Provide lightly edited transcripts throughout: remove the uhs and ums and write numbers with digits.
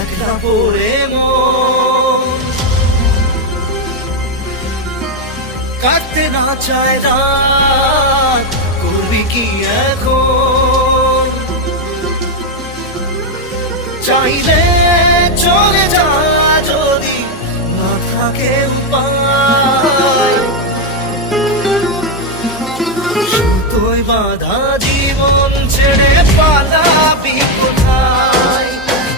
একলা পড়ে মন কাটতে না চায় রাত, করবি কি এখন? চাইলে চলে যা যদি না থাকে উপায়, সুতোয় বাঁধা জীবন ছেড়ে পালাবি কোথায়?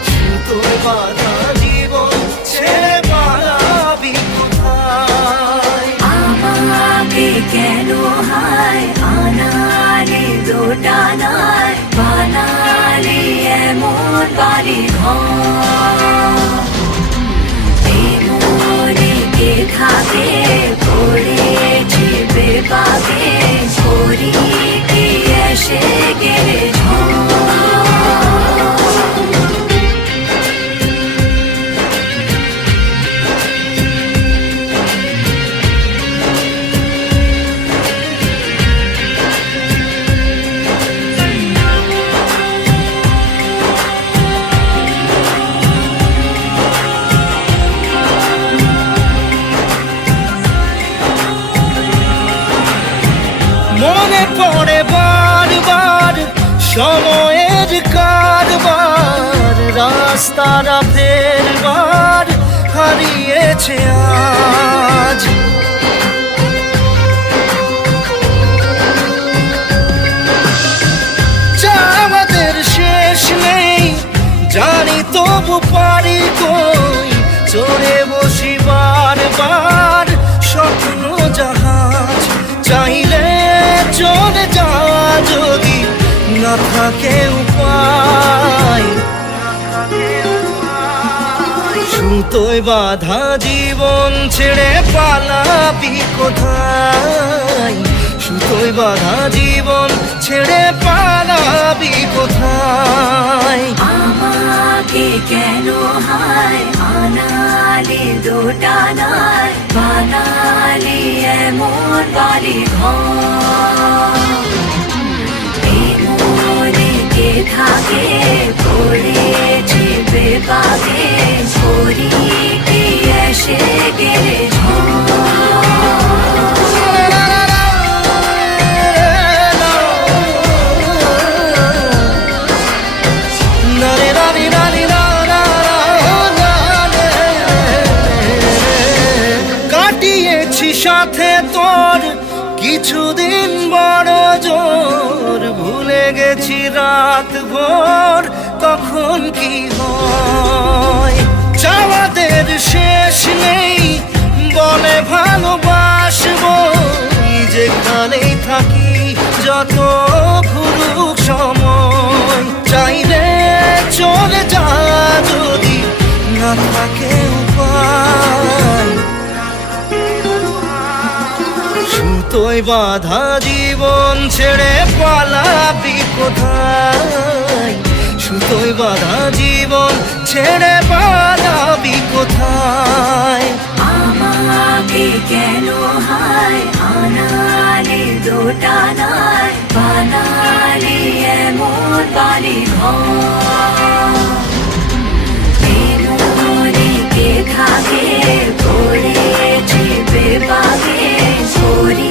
সুতোয় বাঁধা জীবন ছেড়ে পালাবি কোথায়? আমাকে কেন হায় আনালি দোটানায় বানালি এমন বাড়ি ঘর, মনে কে থাকে পড়েছি বেপাকে, করি কি এসে গেলে মনে পড়ে বারবার সময়ের কারবার, রাস্তাটা ফেরবার হারিয়েছে আজ। আমাদের শেষ নেই জানি, তবু পারি কই চড়ে বসি বারবার স্বপ্ন জাহাজ। চাইলে চলে যা যদি না থাকে উপায়, সুতোয় বাঁধা জীবন ছেড়ে পালাবি কোথায়? সুতোয় বাঁধা জীবন ছেড়ে পালাবি কোথায়? আমাকে কেন হায় আনালি দোটানায় বানালি এমন বাড়ি ঘর, মনে কে থাকে পড়েছি বেপাকে, করি কি এসে গেলে সাথে তোর কিছুদিন বড় জোর, ভুলে গেছি রাত ভোর কখন কি হয়। চাওয়াদের শেষ নেই বলে ভালোবাসবো, যেখানেই থাকি যত ঘুরুক সময়। চাইলে চলে যা যদি না থাকে উপায়, সুতোয় বাঁধা জীবন ছেড়ে পালাবি কোথায়? সুতোয় বাঁধা জীবন ছেড়ে পালাবি কোথায়? আমাকে কেন হায় আনালি দোটানায় বানালি এমন বাড়ি ঘর, মনে কে থাকে পড়েছি বেপাকে, করি